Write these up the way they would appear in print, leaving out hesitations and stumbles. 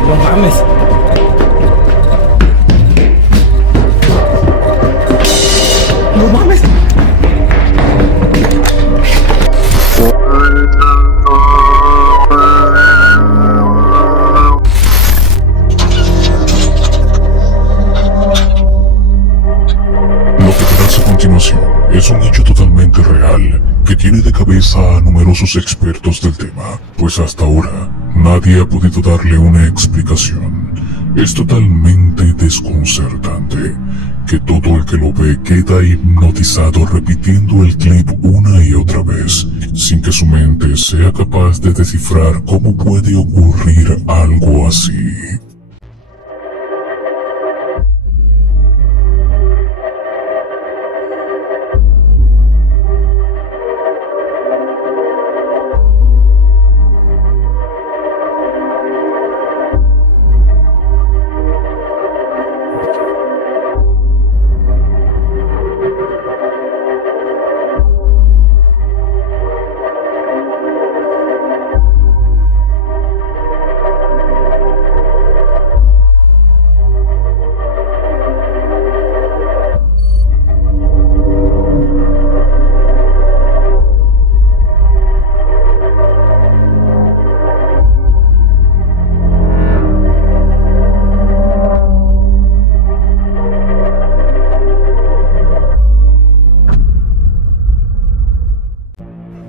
No mames. No mames. Lo que verás a continuación es un hecho totalmente real que tiene de cabeza a numerosos expertos del tema, pues hasta ahora nadie ha podido darle una explicación. Es totalmente desconcertante que todo el que lo ve queda hipnotizado repitiendo el clip una y otra vez, sin que su mente sea capaz de descifrar cómo puede ocurrir algo así.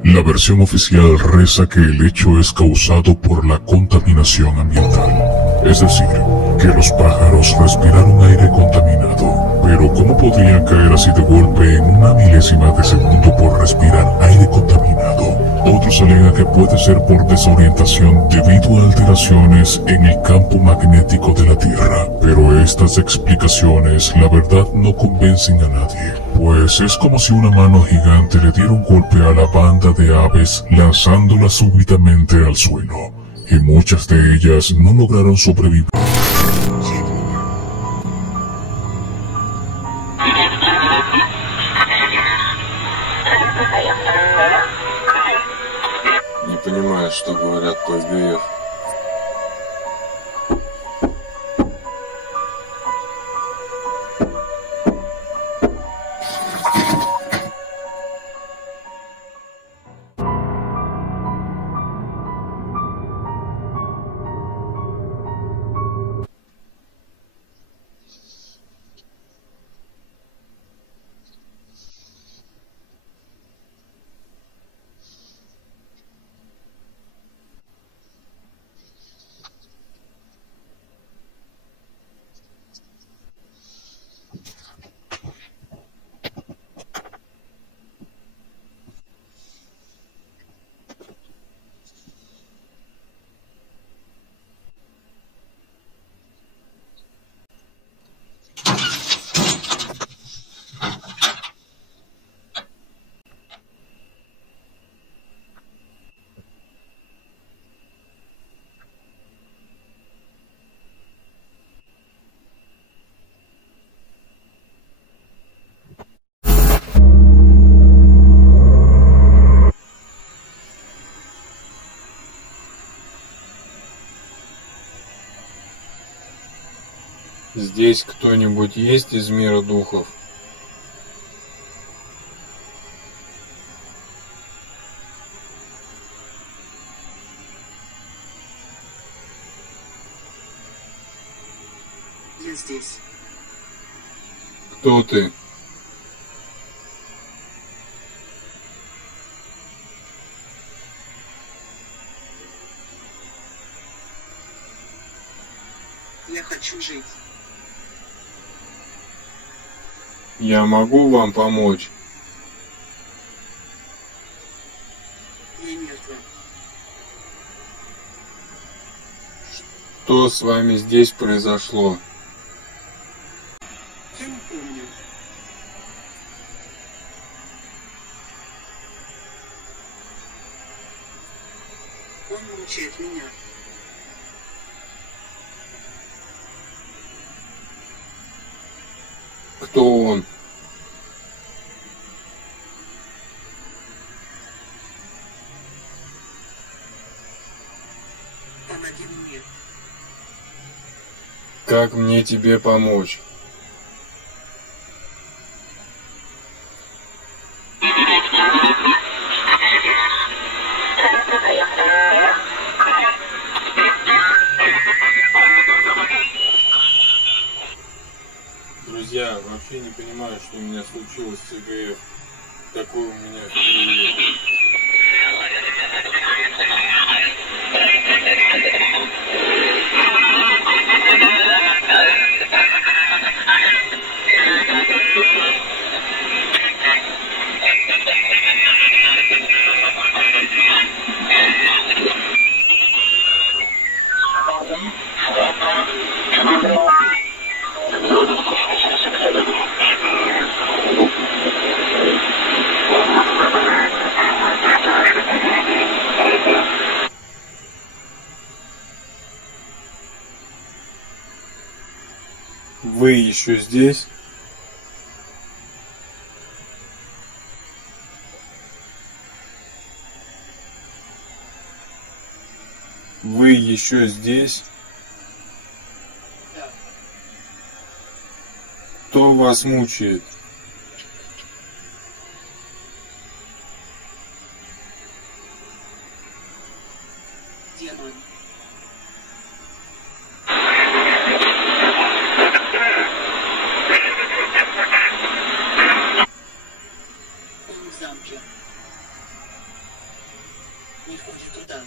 La versión oficial reza que el hecho es causado por la contaminación ambiental, es decir, que los pájaros respiraron aire contaminado. Pero ¿cómo podrían caer así de golpe en una milésima de segundo por respirar aire contaminado? Otros alegan que puede ser por desorientación debido a alteraciones en el campo magnético de la Tierra, pero estas explicaciones la verdad no convencen a nadie, pues es como si una mano gigante le diera un golpe a la banda de aves lanzándola súbitamente al suelo, y muchas de ellas no lograron sobrevivir. Не понимаю, что говорят по СБФ. Здесь кто-нибудь есть из мира духов? Я здесь. Кто ты? Я хочу жить. Я могу вам помочь? Я мертвая. Что с вами здесь произошло? Он мучает меня. Кто он? Помоги мне. Как мне тебе помочь? Друзья, вообще не понимаю, что у меня случилось с ИГФ. Такое у меня впервые. Вы еще здесь? Вы еще здесь? Да. Кто вас мучает? Демон. Он в замке. Не ходит туда.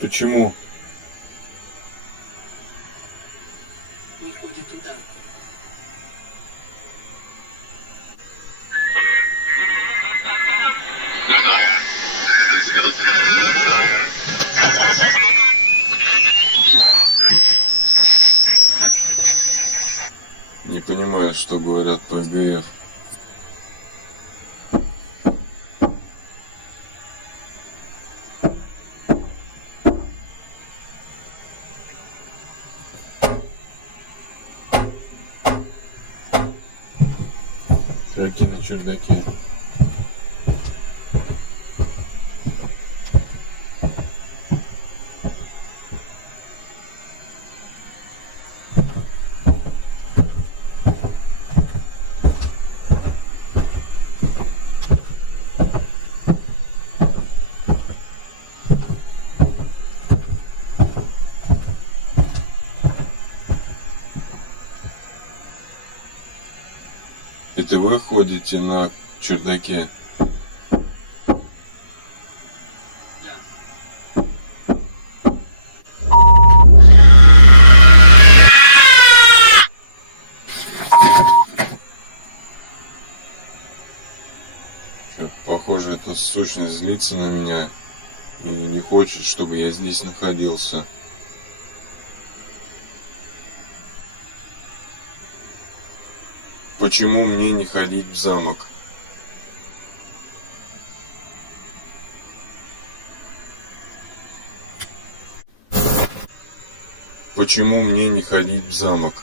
Почему? Не ходит туда. Не понимаю, что говорят по ИГФ. Чуваки на чердаке. Это вы ходите на чердаке? Похоже, эта сущность злится на меня и не хочет, чтобы я здесь находился. Почему мне не ходить в замок? Почему мне не ходить в замок?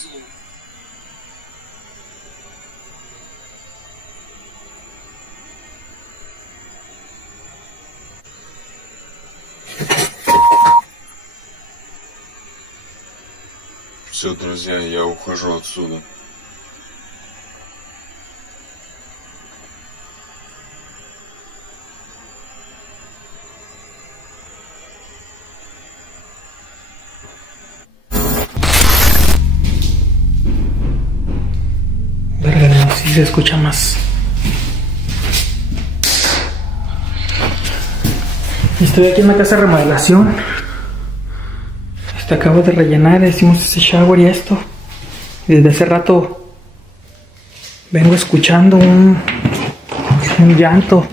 Djinn. Все, друзья, я ухожу отсюда. Verga, si se escucha más. Estoy aquí en la casa de remodelación. Acabo de rellenar, hicimos ese shower y esto. Y desde hace rato vengo escuchando un llanto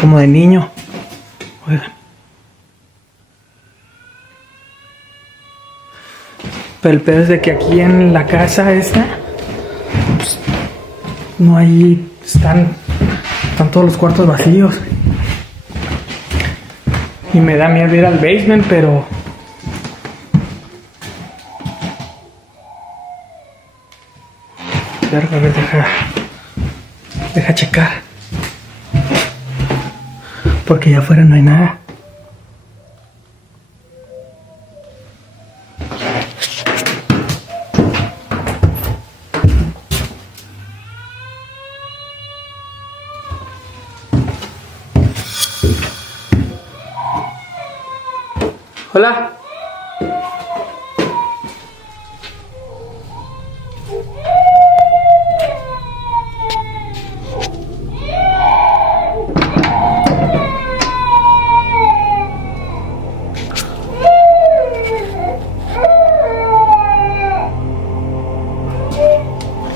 como de niño. Oigan. Pero el pedo es de que aquí en la casa esta, pues, no hay, están todos los cuartos vacíos. Y me da miedo ir al basement, pero a ver, deja checar, porque allá afuera no hay nada. Hola.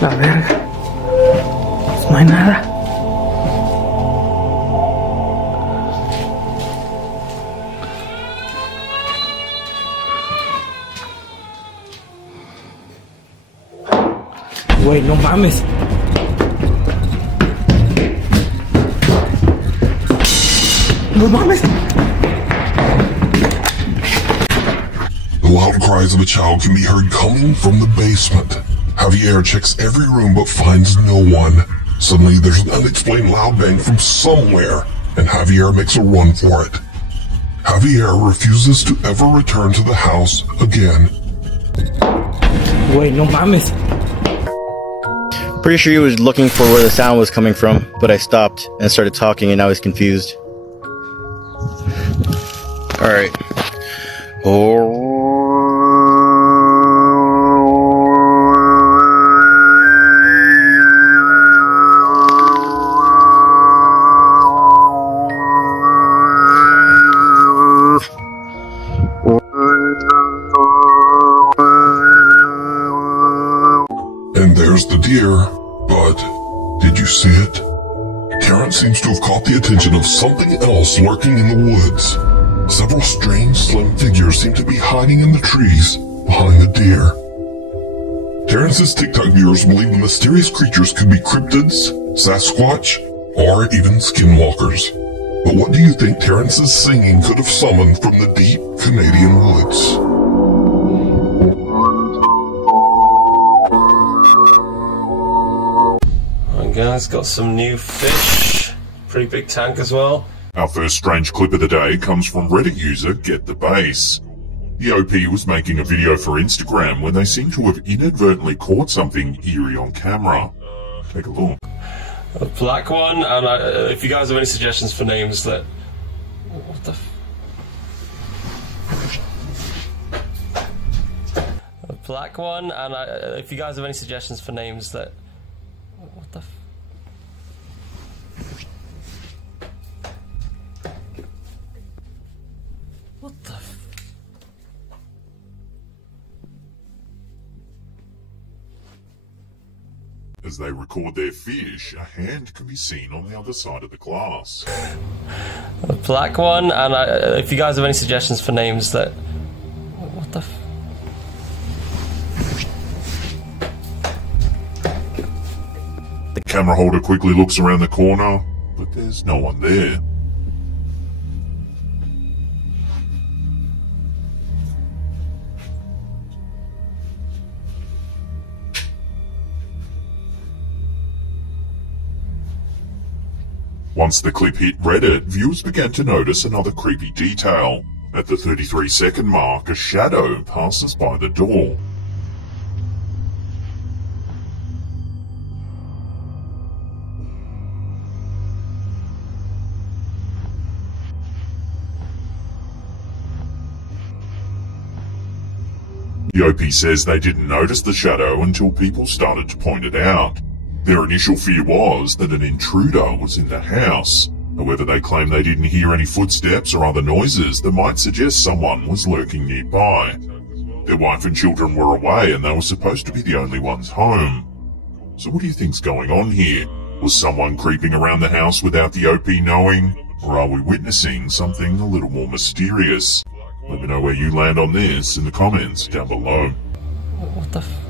La verga. No hay nada. Güey, no mames. No mames. The loud cries of a child can be heard coming from the basement. Javier checks every room but finds no one. Suddenly there's an unexplained loud bang from somewhere, and Javier makes a run for it. Javier refuses to ever return to the house again. Güey, no mames. Pretty sure he was looking for where the sound was coming from, but I stopped and started talking and now he's confused. Alright. And there's the deer, but did you see it? Terrence seems to have caught the attention of something else lurking in the woods. Several strange, slim figures seem to be hiding in the trees behind the deer. Terrence's TikTok viewers believe the mysterious creatures could be cryptids, Sasquatch, or even skinwalkers. But what do you think Terrence's singing could have summoned from the deep Canadian woods? Guys, got some new fish. Pretty big tank as well. Our first strange clip of the day comes from Reddit user Get the Bass. The OP was making a video for Instagram when they seem to have inadvertently caught something eerie on camera. Take a look. A black one, and if you guys have any suggestions for names that... What the A black one, and if you guys have any suggestions for names that... What the What the As they record their fish, a hand can be seen on the other side of the glass. A black one, and if you guys have any suggestions for names that... What the The camera holder quickly looks around the corner, but there's no one there. Once the clip hit Reddit, viewers began to notice another creepy detail. At the 33-second mark, a shadow passes by the door. The OP says they didn't notice the shadow until people started to point it out. Their initial fear was that an intruder was in the house. However, they claim they didn't hear any footsteps or other noises that might suggest someone was lurking nearby. Their wife and children were away and they were supposed to be the only ones home. So what do you think's going on here? Was someone creeping around the house without the OP knowing? Or are we witnessing something a little more mysterious? Let me know where you land on this in the comments down below. What the f...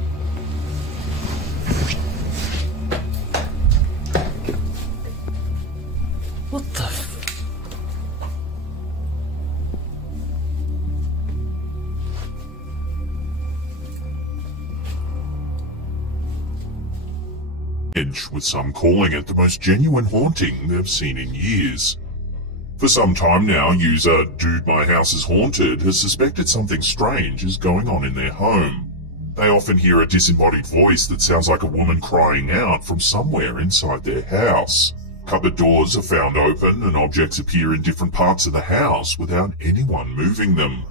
What the f... With some calling it the most genuine haunting they've seen in years. For some time now, user Dude My House is Haunted has suspected something strange is going on in their home. They often hear a disembodied voice that sounds like a woman crying out from somewhere inside their house. Cupboard doors are found open and objects appear in different parts of the house without anyone moving them.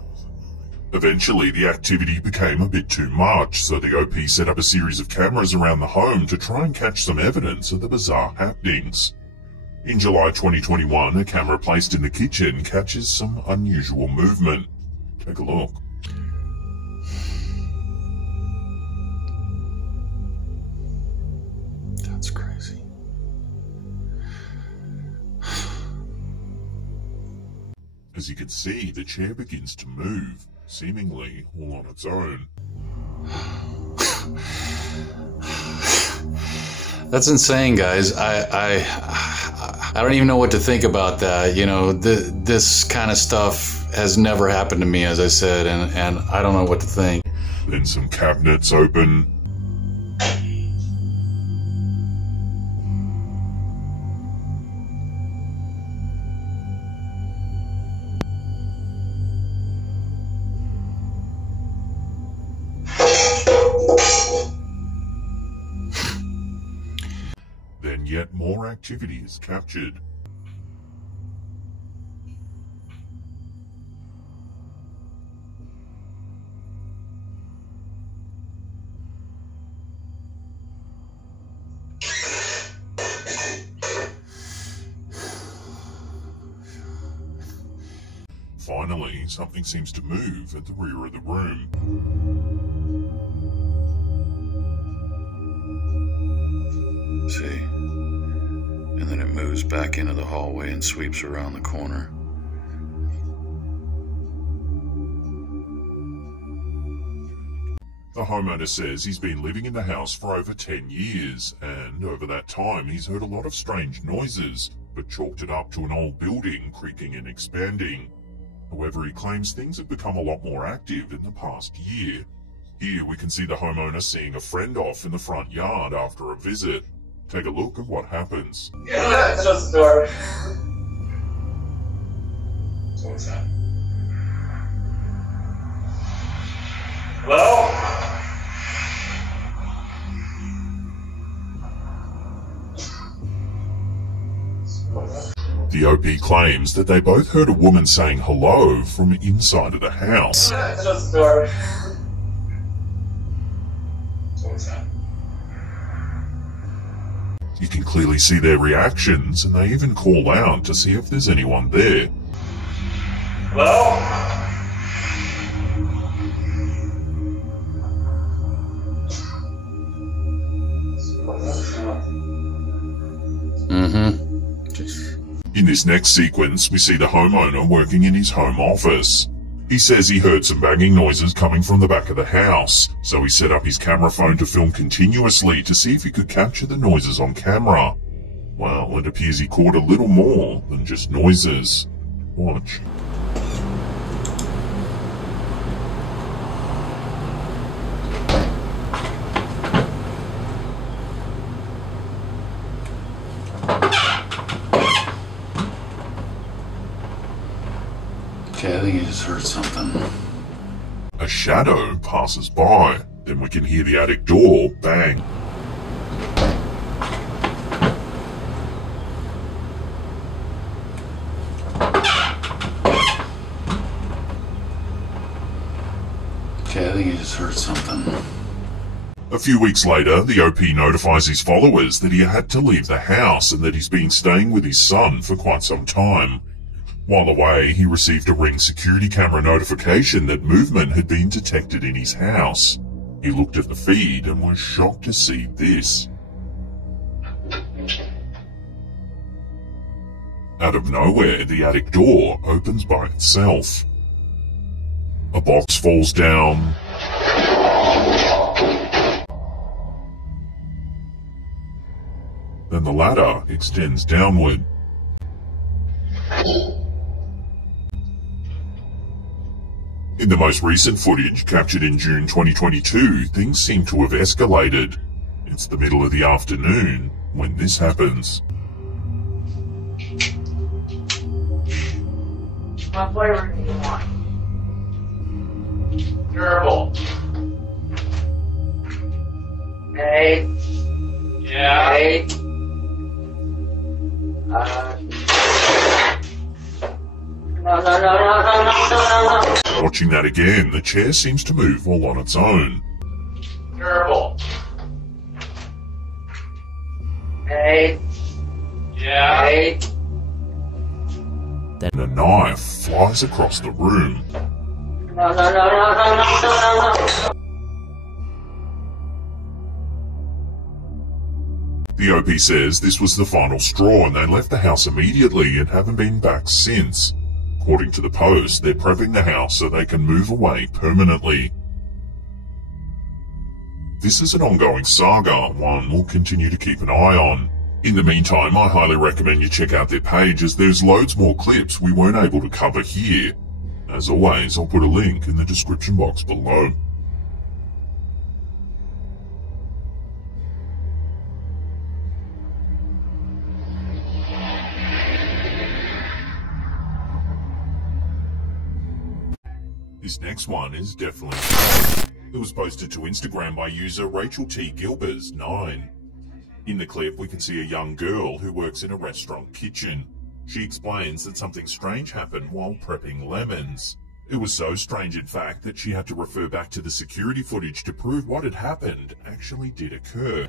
Eventually, the activity became a bit too much, so the OP set up a series of cameras around the home to try and catch some evidence of the bizarre happenings. In July 2021, a camera placed in the kitchen catches some unusual movement. Take a look. That's crazy. As you can see, the chair begins to move, seemingly all on its own. That's insane, guys. I don't even know what to think about that. You know, this kind of stuff has never happened to me, as I said, and I don't know what to think. Then some cabinets open. Then yet more activity is captured. Finally, something seems to move at the rear of the room. See? And then it moves back into the hallway and sweeps around the corner. The homeowner says he's been living in the house for over 10 years, and over that time he's heard a lot of strange noises, but chalked it up to an old building creaking and expanding. However, he claims things have become a lot more active in the past year. Here we can see the homeowner seeing a friend off in the front yard after a visit. Take a look at what happens. Yeah, it's just a door. So what's that? Hello? The OP claims that they both heard a woman saying hello from inside of the house. Yeah, it's just a door. So what's that? You can clearly see their reactions, and they even call out to see if there's anyone there. Hello? In this next sequence, we see the homeowner working in his home office. He says he heard some banging noises coming from the back of the house, so he set up his camera phone to film continuously to see if he could capture the noises on camera. Well, it appears he caught a little more than just noises. Watch. Okay, I think you just heard something. A shadow passes by. Then we can hear the attic door bang. Okay, I think you just heard something. A few weeks later, the OP notifies his followers that he had to leave the house and that he's been staying with his son for quite some time. While away, he received a Ring security camera notification that movement had been detected in his house. He looked at the feed and was shocked to see this. Out of nowhere, the attic door opens by itself. A box falls down. Then the ladder extends downward. In the most recent footage, captured in June 2022, things seem to have escalated. It's the middle of the afternoon when this happens. What flavor do you want? Durable. Hey. Yeah. Hey. No. Watching that again, the chair seems to move all on its own. Durable. Hey. Yeah. Hey. And a knife flies across the room. No. The OP says this was the final straw and they left the house immediately and haven't been back since. According to the Post, they're prepping the house so they can move away permanently. This is an ongoing saga, one we'll continue to keep an eye on. In the meantime, I highly recommend you check out their page as there's loads more clips we weren't able to cover here. As always, I'll put a link in the description box below. This next one is definitely it was posted to Instagram by user Rachel T. Gilbers 9. In the clip, we can see a young girl who works in a restaurant kitchen. She explains that something strange happened while prepping lemons. It was so strange, in fact, that she had to refer back to the security footage to prove what had happened actually did occur.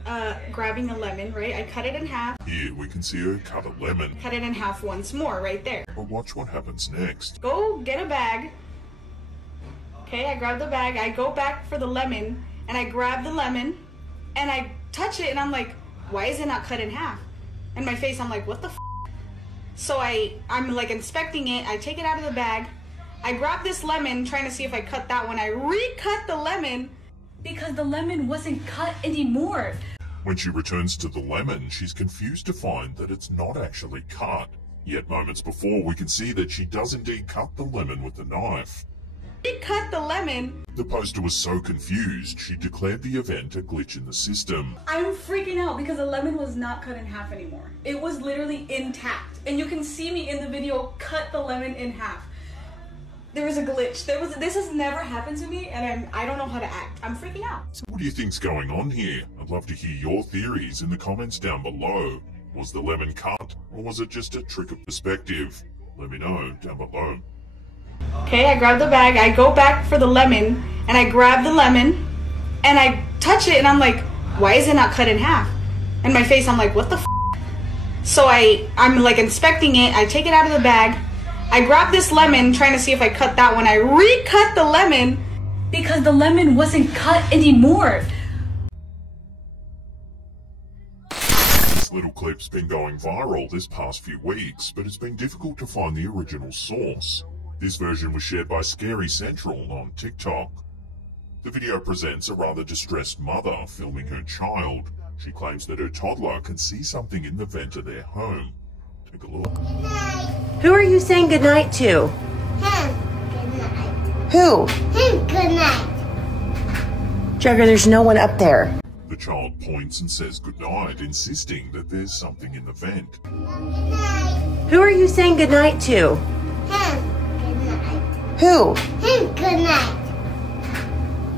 Grabbing a lemon, right? I cut it in half. Here, we can see her cut a lemon. Cut it in half once more, right there. But watch what happens next. Go get a bag. Okay, I grab the bag, I go back for the lemon, and I grab the lemon, and I touch it, and I'm like, why is it not cut in half? And my face, I'm like, what the f? So I'm like inspecting it, I take it out of the bag, I grab this lemon, trying to see if I cut that one, I recut the lemon, because the lemon wasn't cut anymore. When she returns to the lemon, she's confused to find that it's not actually cut. Yet moments before, we can see that she does indeed cut the lemon with the knife. Recut the lemon. The poster was so confused, she declared the event a glitch in the system. I'm freaking out because the lemon was not cut in half anymore. It was literally intact. And you can see me in the video cut the lemon in half. There was a glitch. This has never happened to me, and I don't know how to act. I'm freaking out. So what do you think's going on here? I'd love to hear your theories in the comments down below. Was the lemon cut, or was it just a trick of perspective? Let me know down below. Okay, I grab the bag, I go back for the lemon, and I grab the lemon, and I touch it, and I'm like, why is it not cut in half? And my face, I'm like, what the f? So I'm like inspecting it, I take it out of the bag, I grab this lemon, trying to see if I cut that one, I recut the lemon, because the lemon wasn't cut anymore. This little clip's been going viral this past few weeks, but it's been difficult to find the original source. This version was shared by Scary Central on TikTok. The video presents a rather distressed mother filming her child. She claims that her toddler can see something in the vent of their home. Take a look. Who are you saying goodnight to? Him. Goodnight. Who? Him. Goodnight. Jugger, there's no one up there. The child points and says goodnight, insisting that there's something in the vent. Goodnight. Who are you saying goodnight to? Him. Goodnight. Who? Him, good night.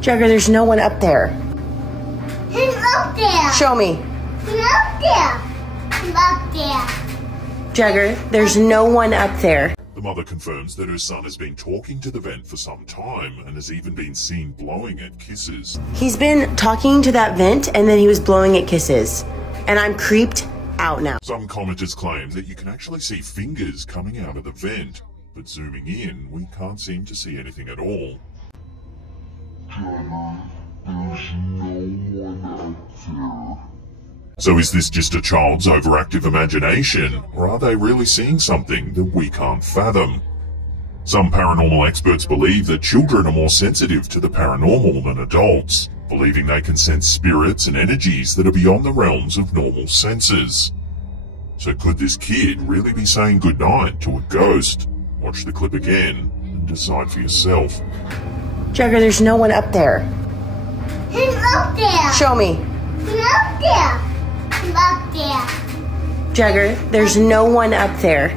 Jagger, there's no one up there. Him up there. Show me. Him up there. Him up there. Jagger, there's no one up there. The mother confirms that her son has been talking to the vent for some time and has even been seen blowing at kisses. He's been talking to that vent and then he was blowing at kisses. And I'm creeped out now. Some commenters claim that you can actually see fingers coming out of the vent, but zooming in, we can't seem to see anything at all. So is this just a child's overactive imagination, or are they really seeing something that we can't fathom? Some paranormal experts believe that children are more sensitive to the paranormal than adults, believing they can sense spirits and energies that are beyond the realms of normal senses. So could this kid really be saying goodnight to a ghost? Watch the clip again and decide for yourself. Jagger, there's no one up there. Him up there. Show me. Him up there. Him up there. Jagger, there's no one up there.